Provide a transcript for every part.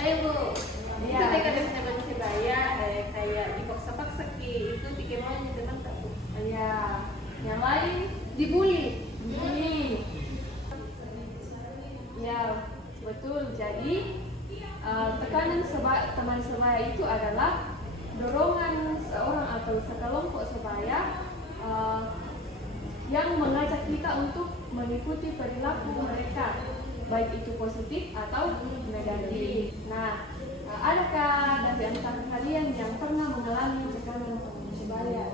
Ayo Bu, itu Iya. teka dari teman sebaya kayak dipaksa-paksa itu tiga maunya teman tak Bu. Iya. Yang lain dibully. Dibully. Ya, betul. Jadi tekanan teman sebaya itu adalah dorongan seorang atau sekelompok sebaya yang mengajak kita untuk mengikuti perilaku mereka, baik itu positif atau negatif. Nah, adakah dari antara kalian yang pernah mengalami tekanan teman sebaya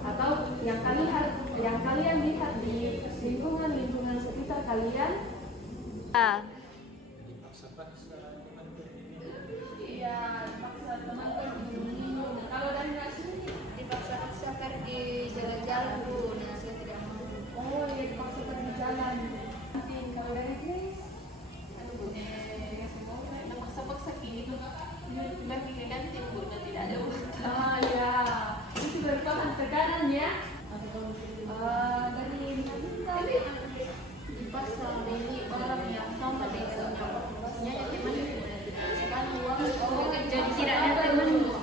atau yang kalian lihat di lingkungan sekitar kalian? Dipaksa-paksa teman ini. Iya, dipaksa teman minum. Kalau dari Nasri, Dipaksa-paksa pergi jalan-jalan Bu, nah saya tidak mau. oh iya dipaksa pergi jalan. Mungkin kalau dari Grace, Aduh Bu, paksa-paksa itu lagi ganti Bu, dan tidak ada Bu. ya, itu merupakan tekanan ya. Dari Nabila, Dipaksa dari orang yang sama dengannya, maksudnya ya teman sekarang uang jadi tidak ada teman Bu.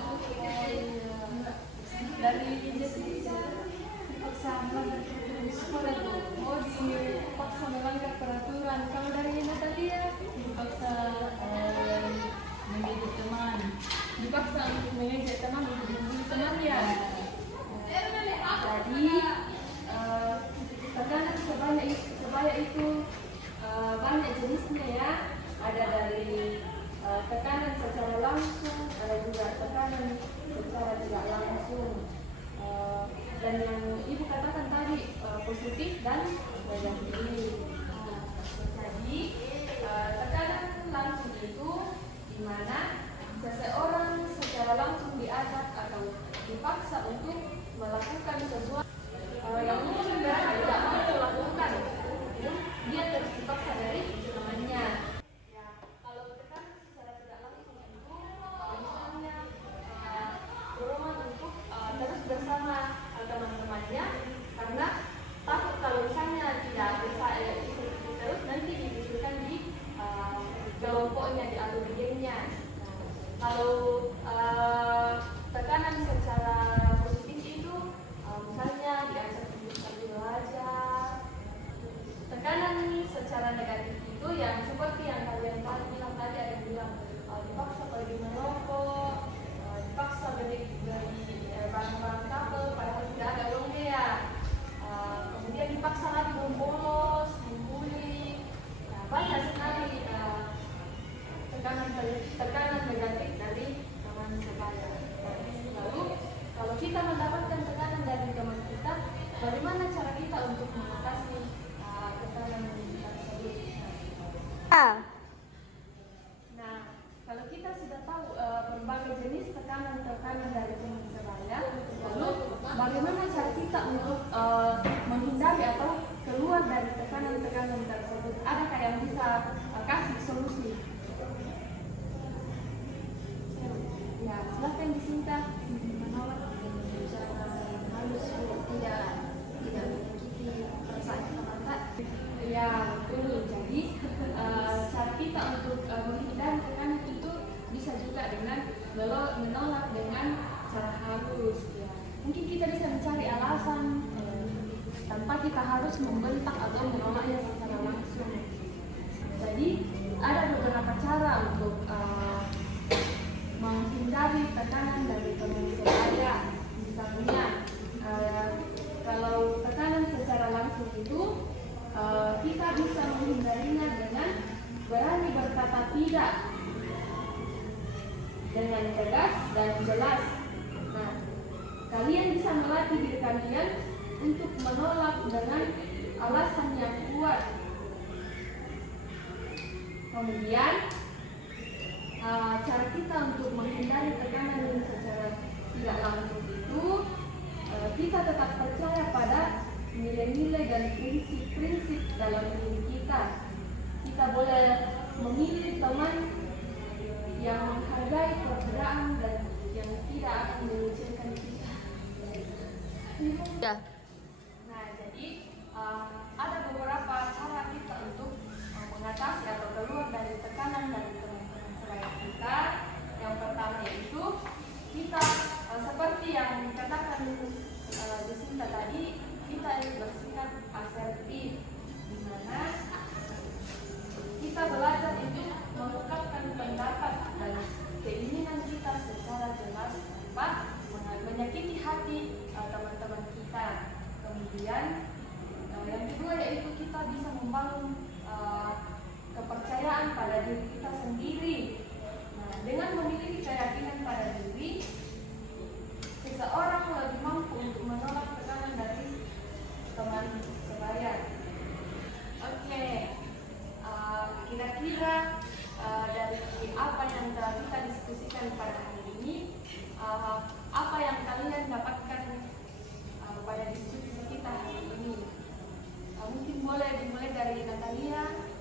dari Jessica dipaksa melanggar peraturan di sekolah. Oh, dipaksa melanggar peraturan. Kalau dari Natalia Dipaksa menjadi teman. dipaksa untuk mengejek teman, untuk membuli teman ya. Jadi tekanan sebaya itu banyak jenisnya ya. Ada dari tekanan secara langsung, ada juga tekanan secara tidak langsung. Dan yang ibu katakan tadi positif dan negatif. Jadi tekanan langsung itu di mana seseorang secara langsung diajak atau dipaksa untuk melakukan sesuatu yang mungkin mereka tidak mau lakukan. Dia terus dipaksa dari temannya. Ya, kalau tekanan secara tidak langsung itu misalnya dorongan untuk terus bersama teman-temannya karena takut kalau misalnya tidak bisa ikuti terus nanti dibisarkan di kelompoknya, di alur gengnya. Kalau tekanan secara positif itu misalnya diajak untuk sambil belajar. Tekanan secara negatif itu yang seperti yang kalian bilang tadi, ada yang bilang dipaksa pergi merokok, dipaksa beli barang-barang kabel padahal tidak ada uangnya ya. Kemudian dipaksa lagi membolos, membuli. Nah, banyak sekali tekanan negatif dari teman sebaya. Lalu kalau kita mendapatkan tekanan dari teman kita, bagaimana cara kita untuk mengatasi tekanan tersebut? Nah, kalau kita sudah tahu berbagai jenis tekanan dari teman sebaya, lalu bagaimana cara kita untuk menghindari atau keluar dari tekanan-tekanan tersebut? Adakah yang bisa kasih solusi? Ya, silahkan disingkat. Menolak dengan cara halus, tidak menyakiti perasaan teman tak. Ya, betul. Jadi cara kita untuk menghindari tekanan itu bisa juga dengan menolak dengan cara halus. Ya. Mungkin kita bisa mencari alasan tanpa kita harus membentak atau menolaknya secara langsung. Jadi ada beberapa cara untuk menghindari tekanan dari teman sebaya. Misalnya kalau tekanan secara langsung itu kita bisa menghindarinya dengan berani berkata tidak dengan tegas dan jelas. Nah, kalian bisa melatih diri kalian untuk menolak dengan alasan yang kuat. Kemudian cara kita untuk menghindari tekanan secara tidak langsung itu kita tetap percaya pada nilai-nilai dan prinsip-prinsip dalam diri kita. Kita boleh memilih teman yang menghargai perbedaan dan yang tidak akan mengecilkan kita. Ya. Nah, jadi ada beberapa cara kita untuk mengatasi atau keluar dari tekanan dari teman-teman sebaya kita. Kemudian yang kedua yaitu kita bisa membangun kepercayaan pada diri kita sendiri. Nah, dengan memiliki keyakinan pada diri, seseorang lebih mampu untuk menolak tekanan dari teman sebaya. Oke, kira-kira dari apa yang telah kita diskusikan pada hari ini, apa yang kalian dapatkan pada diskusi kita hari ini? Mungkin boleh dimulai dari Natalia.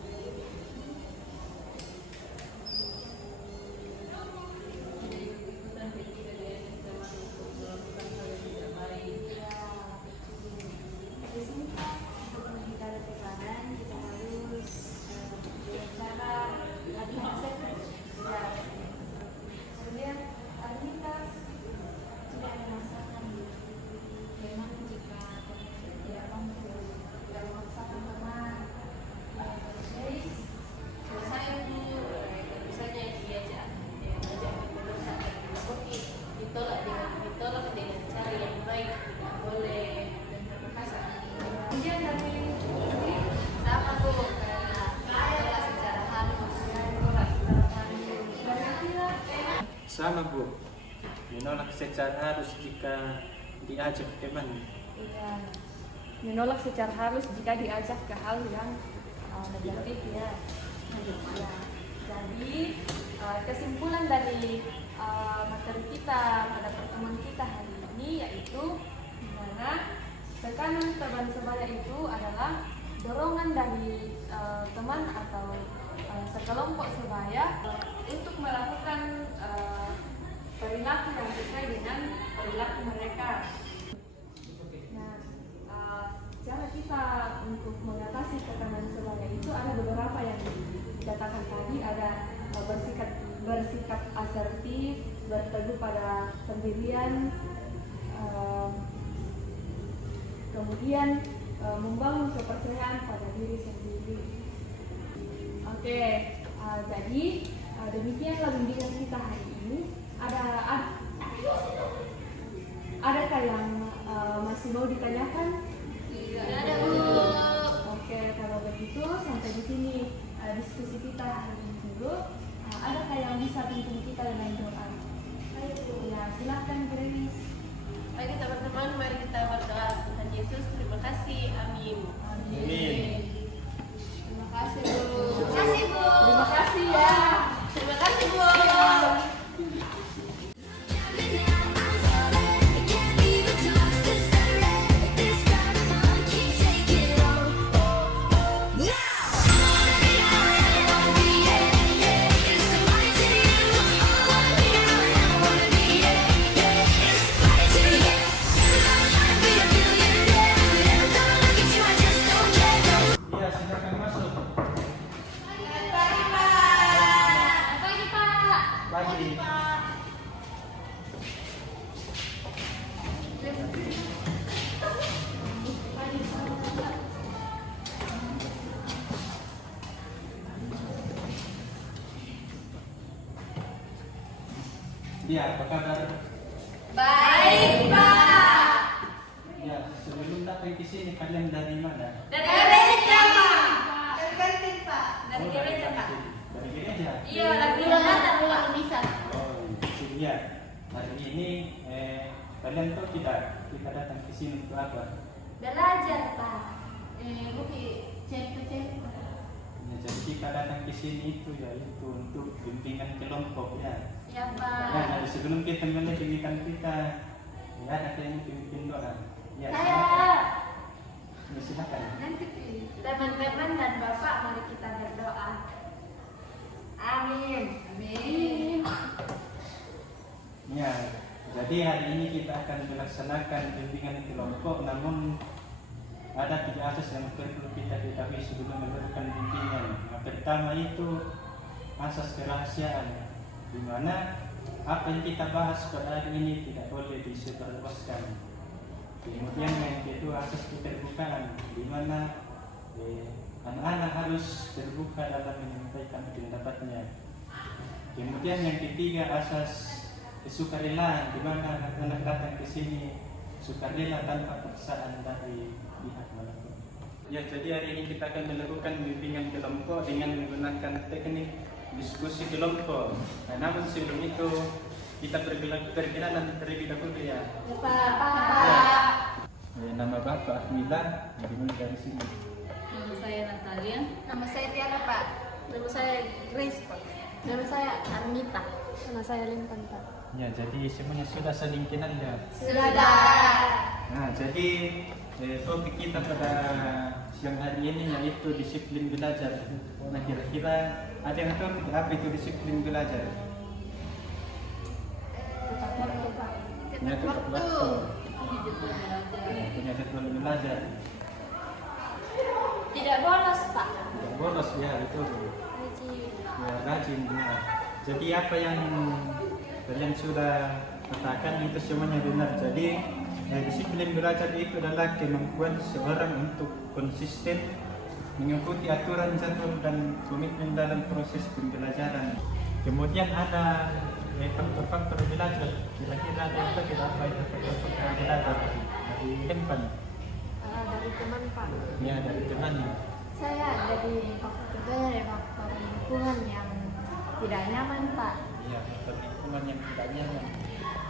Sama Bu, menolak secara harus jika diajak teman. Iya, menolak secara halus jika diajak ke hal yang negatif ya. Ya. Jadi kesimpulan dari materi kita pada pertemuan kita hari ini yaitu di mana tekanan teman sebaya itu adalah dorongan dari teman atau sekelompok sebaya untuk melakukan perilaku yang sesuai dengan perilaku mereka. Nah, cara kita untuk mengatasi tekanan sebaya itu ada beberapa yang dikatakan tadi, ada bersikap asertif, berteguh pada pendirian, kemudian membangun kepercayaan pada diri sendiri. Oke, jadi demikianlah bimbingan kita hari ini. Adakah yang masih mau ditanyakan? Tidak ada Bu. Oke, kalau begitu sampai di sini diskusi kita hari ini dulu. Adakah yang bisa pimpin kita dengan doa? Ya, silakan Grace. Baik teman-teman, mari kita berdoa. Tuhan Yesus, terima kasih. Amin. Amin. Terima kasih Bu. Terima kasih Bu. Terima kasih ya. Terima kasih Bu. Iya, silakan masuk. Pagi Pak. Pagi. Iya, apa kabar? Baik Pak. Ya, sebelum datang ke sini kalian dari mana? Dari gereja Pak. Dari kantin Pak. Dari Oh, gereja Pak. Dari gereja. Iya, lagi datang pulang bisa. Oh, iya. Hari ini kalian tahu kita datang ke sini untuk apa? Belajar Pak. Bukti cek. Ya, jadi kita datang ke sini itu yaitu untuk bimbingan kelompok ya. Ya Nah, Pak. jadi sebelum kita mulai bimbingan kita, ya ada yang pimpin doa. Ya, Saya. silakan. Ya, silakan. Teman-teman dan Bapak, mari kita berdoa. Amin. Amin. Ya, jadi hari ini kita akan melaksanakan bimbingan kelompok, namun ada 3 asas yang perlu kita ketahui sebelum melakukan bimbingan. Yang pertama itu asas kerahasiaan, di mana apa yang kita bahas pada hari ini tidak boleh disebarluaskan. Kemudian yang kedua asas keterbukaan, di mana anak-anak harus terbuka dalam menyampaikan pendapatnya. Kemudian yang ketiga asas kesukarelaan, di mana anak-anak datang ke sini sukarela tanpa paksaan dari pihak manapun. Ya, jadi hari ini kita akan melakukan bimbingan kelompok dengan menggunakan teknik diskusi kelompok. Nah, namun sebelum itu kita perkenalan terlebih dahulu ya. Nama Bapak Ahmila, dimulai dari sini. Nama saya Natalia. Nama saya Tiara, Pak. Nama saya Grace, Pak. Nama saya Armita. Nama saya Lintan, Pak. Ya, jadi semuanya sudah saling kenal ya. Sudah. Nah, jadi topik kita pada siang hari ini yaitu disiplin belajar. Nah, kira-kira ada yang tahu apa itu disiplin belajar? Ya, tepat waktu. Punya jadwal belajar. Tidak bolos, Pak. Tidak bolos ya, itu. Ya, rajin. Ya. Jadi apa yang kalian sudah katakan itu semuanya benar. Jadi disiplin belajar itu adalah kemampuan seseorang untuk konsisten mengikuti aturan, jadwal dan komitmen dalam proses pembelajaran. Kemudian ada faktor-faktor belajar. Kira-kira ada apa apa itu faktor belajar dari Lempan? Dari teman, Pak. Ya, dari teman. Saya dari faktor budaya dan faktor lingkungan yang tidak nyaman, Pak. Ya, faktor lingkungan yang tidak nyaman.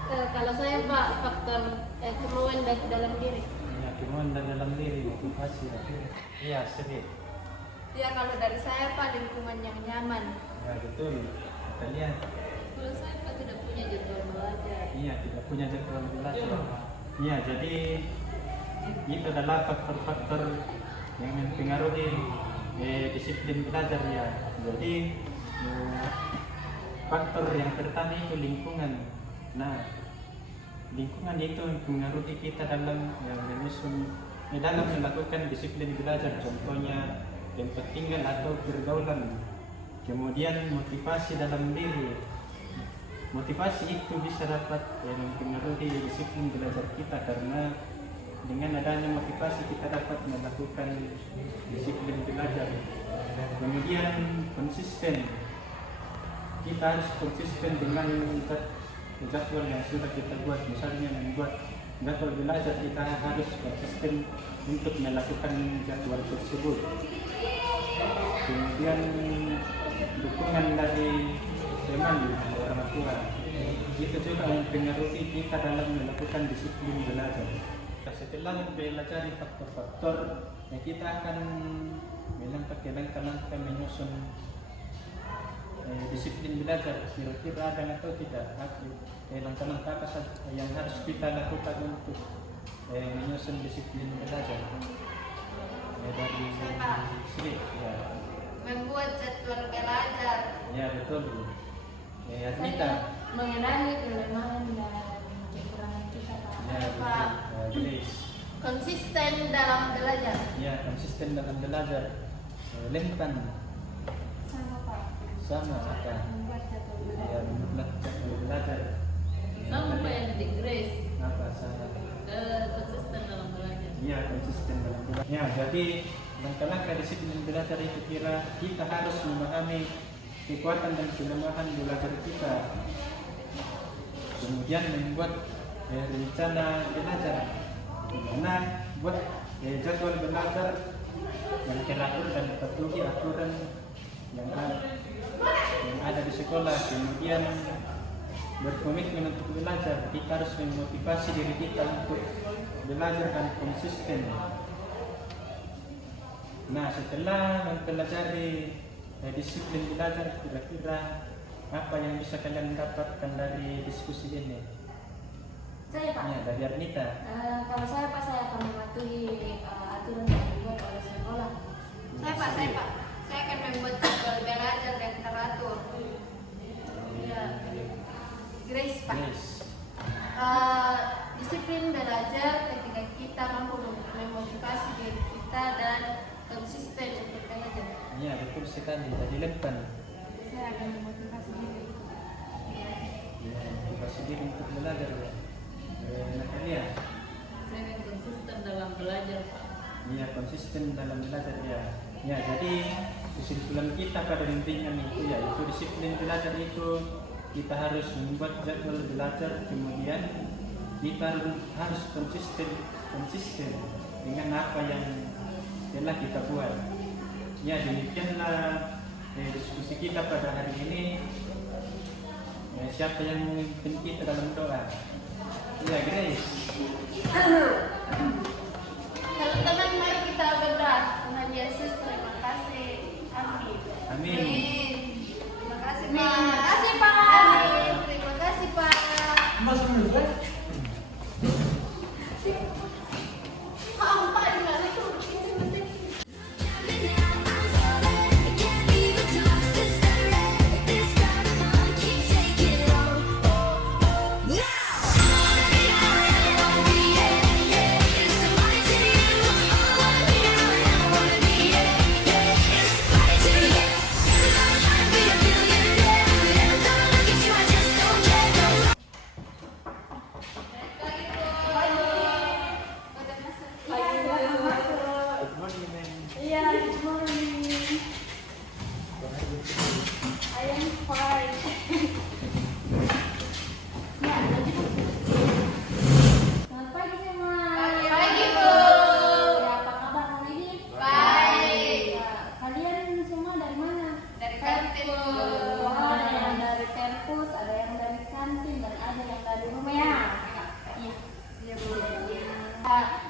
Kalau saya, Pak, faktor kemauan dari dalam diri. Ya, kemauan dan dalam diri motivasi. Iya, sedih. Ya, kalau dari saya, Pak, lingkungan yang nyaman. Ya, betul. Kita lihat. Kalau saya, Pak, tidak punya jadwal belajar. Iya, tidak punya jadwal belajar. Iya, jadi itu adalah faktor-faktor yang mempengaruhi disiplin belajar ya. Jadi faktor yang pertama itu lingkungan. Nah, lingkungan itu mempengaruhi kita dalam menyusun dalam melakukan disiplin belajar. Contohnya tempat tinggal atau pergaulan. Kemudian motivasi dalam diri. Motivasi itu bisa dapat mempengaruhi disiplin belajar kita karena dengan adanya motivasi kita dapat melakukan disiplin belajar. Kemudian konsisten. Kita harus konsisten dengan jadwal yang sudah kita buat. Misalnya membuat jadwal belajar, kita harus konsisten untuk melakukan jadwal tersebut. Kemudian dukungan dari teman dan orang tua itu juga mempengaruhi kita dalam melakukan disiplin belajar. Setelah mempelajari faktor-faktor, kita akan melangkah langkah menyusun disiplin belajar. Kira-kira ada atau tidak? Langkah-langkah apa saja yang harus kita lakukan untuk menyusun disiplin belajar? Dari sini, ya. Membuat jadwal belajar. Ya, betul. Admita. Mengenali kelemahan dan kekurangan kita, Pak. Ya, betul. Grace. Konsisten dalam belajar. Ya, konsisten dalam belajar. Lempan. Sama, Pak. Sama apa? Membuat jadwal belajar. Ya, membuat jadwal belajar. Sama, Pak, yang di Grace. Apa sama? Konsisten dalam belajar. Ya, konsisten dalam belajar. Ya, jadi langkah-langkah disiplin belajar itu kita harus memahami kekuatan dan kelemahan belajar kita. Kemudian membuat rencana belajar. Karena buat jadwal belajar yang teratur dan patuhi aturan yang ada di sekolah. Kemudian berkomitmen untuk belajar. Kita harus memotivasi diri kita untuk belajar dan konsisten. Nah, setelah mempelajari disiplin belajar, kira-kira apa yang bisa kalian dapatkan dari diskusi ini? Saya, Pak. Ya, dari Arnita. Kalau saya, Pak, saya akan mematuhi aturan yang dibuat oleh sekolah. Saya, Pak. Saya akan membuat jadwal belajar yang teratur. Ya. Grace, Pak. Grace. Disiplin belajar ketika kita mampu memotivasi diri kita dan konsisten untuk belajar. Ya, betul sekali. Dari Lempan. Saya akan memotivasi diri. Ya, motivasi diri untuk belajar. Natalia. Saya akan konsisten dalam belajar, Pak. Ya, konsisten dalam belajar ya. Ya, jadi kesimpulan kita pada intinya itu yaitu disiplin belajar itu kita harus membuat jadwal belajar, kemudian kita harus konsisten dengan apa yang telah kita buat. Ya, demikianlah diskusi kita pada hari ini. Siapa yang memimpin kita dalam doa? Ya, Grace. Teman-teman, mari kita berdoa. Tuhan Yesus, terima kasih. Amin. Amin. Terima kasih, Pak. Terima kasih, Pak. Amin. Terima kasih, Pak. Pak, di mana tuh? Good morning, ma'am. Iya, good morning. I am fine. Ya, lanjut. Selamat pagi semua. Pagi, Bu. Ya, apa kabar hari ini? Baik. Ya, kalian semua dari mana? Dari kantin, Bu. Oh, ada yang dari kampus, ada yang dari kantin, dan ada yang dari rumah ya. Iya. Iya, Bu.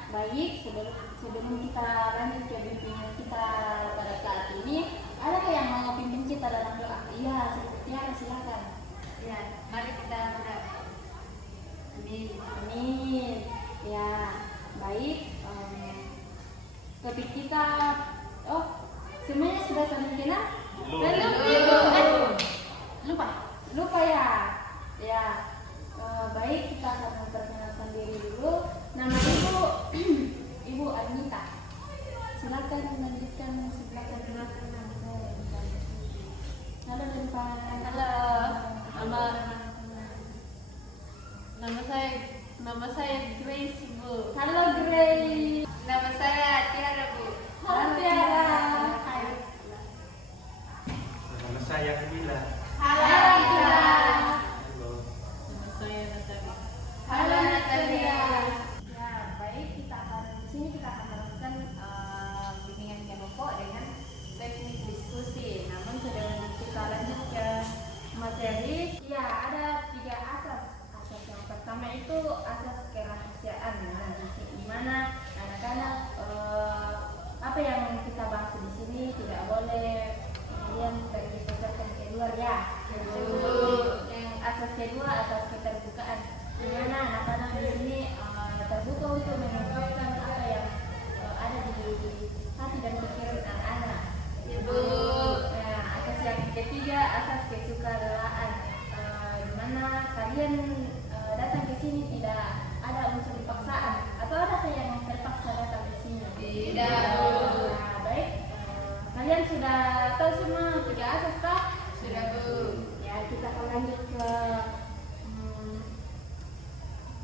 Baik, sebelum kita lanjut ke bimbingan kita pada saat ini, adakah yang mau pimpin kita dalam doa? Iya, Tiara, silakan. Ya, mari kita berdoa. Amin. Amin. Ya, baik. Topik kita, semuanya sudah saling kenal? Belum. Lupa ya. Ya, baik, kita akan memperkenalkan diri dulu. Nama Ibu, Ibu Anita. Silakan melanjutkan sebelah kanan. Halo, Denpan. Halo. Nama saya Grace, Bu. Halo, Grace. Nama saya Tiara, Bu. Halo, Tiara. Hai. Nama saya Bila. Halo, Tiara. Halo. Nama saya Natalia. Halo, Natalia. Ya, baik, di sini kita akan melakukan bimbingan kelompok dengan teknik diskusi. Namun sebelum kita lanjut ke materi, ya ada 3 asas. Asas yang pertama itu asas kerahasiaan. Nah, di mana anak-anak apa yang kita bahas di sini tidak boleh kemudian terdistribusikan ke luar ya. Yang asas kedua asas keterbukaan. Di mana anak-anak di sini terbuka untuk mengungkapkan apa yang ada di hati dan pikiran anak-anak. Ibu. Nah, asas yang ketiga asas kesukarelaan, di mana kalian datang ke sini tidak ada unsur paksaan atau ada yang terpaksa datang ke sini. Tidak. Nah, baik, kalian sudah tahu semua 3 asas kah? Sudah, Bu. Ya, kita akan lanjut ke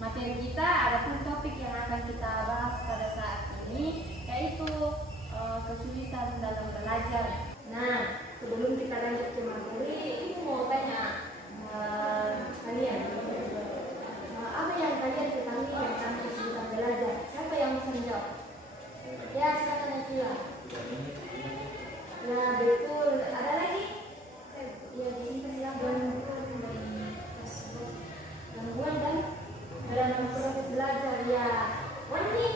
materi kita. Ada pun topik yang akan kita bahas pada saat ini yaitu kesulitan dalam belajar. Nah, sebelum kita lanjut ke materi, ini mau tanya kalian, apa yang kalian ketahui tentang kesulitan belajar? Siapa yang bisa menjawab? Ya, silakan Akila. Nah, betul. Ada lagi? Ya, di sini silakan. Gangguan dan dalam proses belajar ya. Wani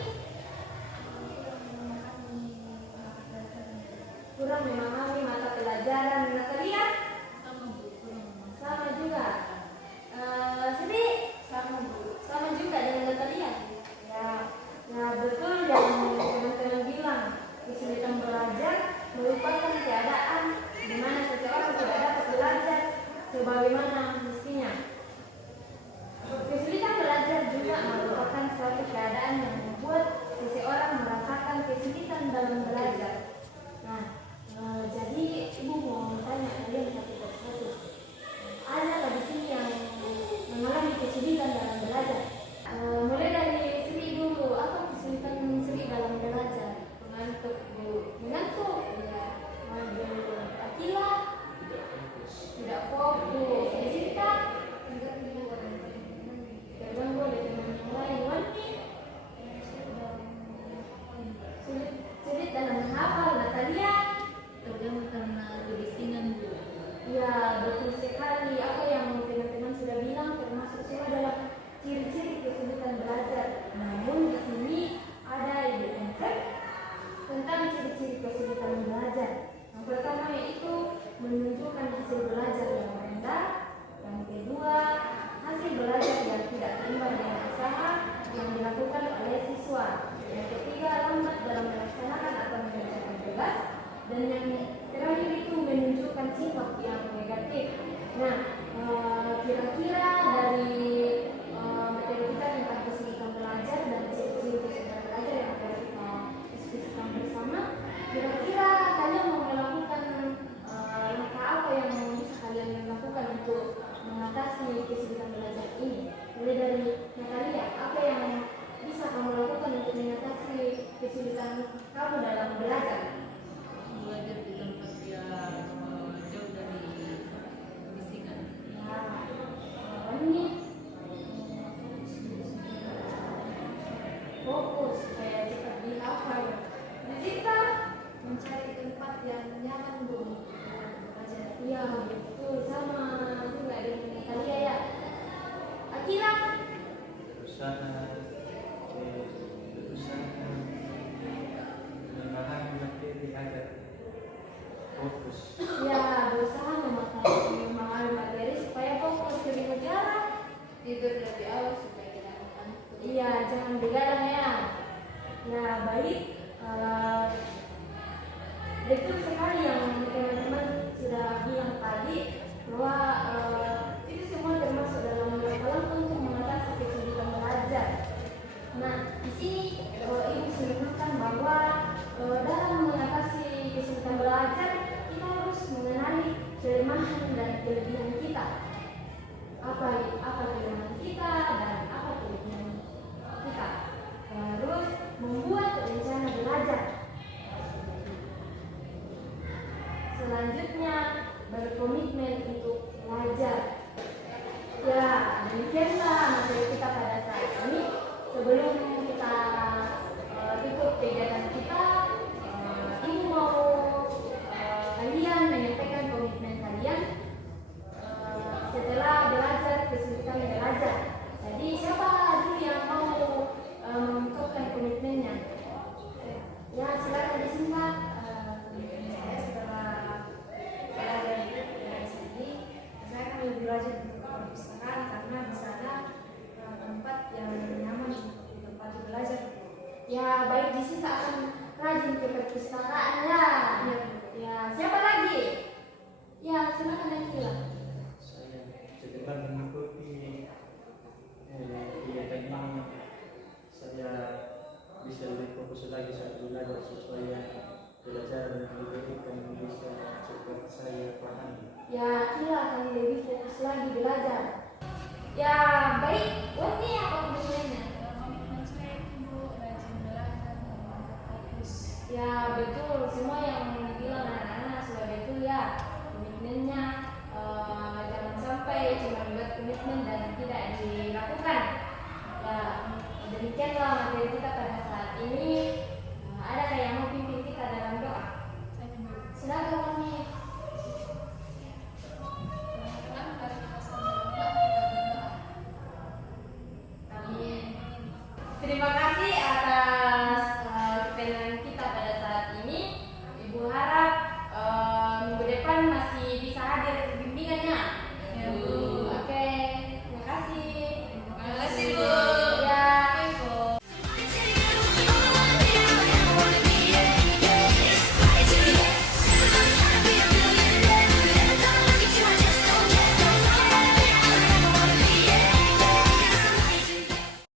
kurang memahami mata pelajaran. Natalia sama juga. Sini sama juga dengan Natalia. Ya, nah betul yang teman-teman bilang, kesulitan belajar merupakan keadaan di mana seseorang tidak dapat belajar sebagaimana mestinya. Kesulitan belajar juga merupakan suatu keadaan yang membuat seseorang merasakan kesulitan dalam belajar. Nah, jadi ibu mau tanya kalian satu persatu. Ada di sini yang mengalami kesulitan dalam belajar? Mulai dari Sri dulu. Apa kesulitan Sri dalam belajar? Mengantuk, Bu. Mengantuk? Ya. Akila? Tidak fokus. Jessica? siapa dulu yang mau mengungkapkan komitmennya? Ya, silakan disingkat. Saya setelah belajar dari sini, saya akan lebih rajin untuk perpustakaan karena di sana tempat yang nyaman untuk tempat belajar. Ya, baik disingkat akan rajin ke perpustakaan ya. Ya, siapa lagi? Ya, silakan Akila. Saya sekedar mengikuti kegiatan ini, saya bisa lebih fokus lagi saat belajar supaya pelajaran yang diberikan bisa cepat saya pahami. Ya, Akila akan lebih fokus lagi belajar. Ya, baik. Wani apa komitmennya? Komitmen saya itu Bu, rajin belajar dan fokus. Ya, betul. Semua yang dibilang anak-anak sudah betul ya. Komitmennya jangan sampai cuma buat komitmen dan tidak dilakukan. Ya, demikianlah materi kita pada saat ini.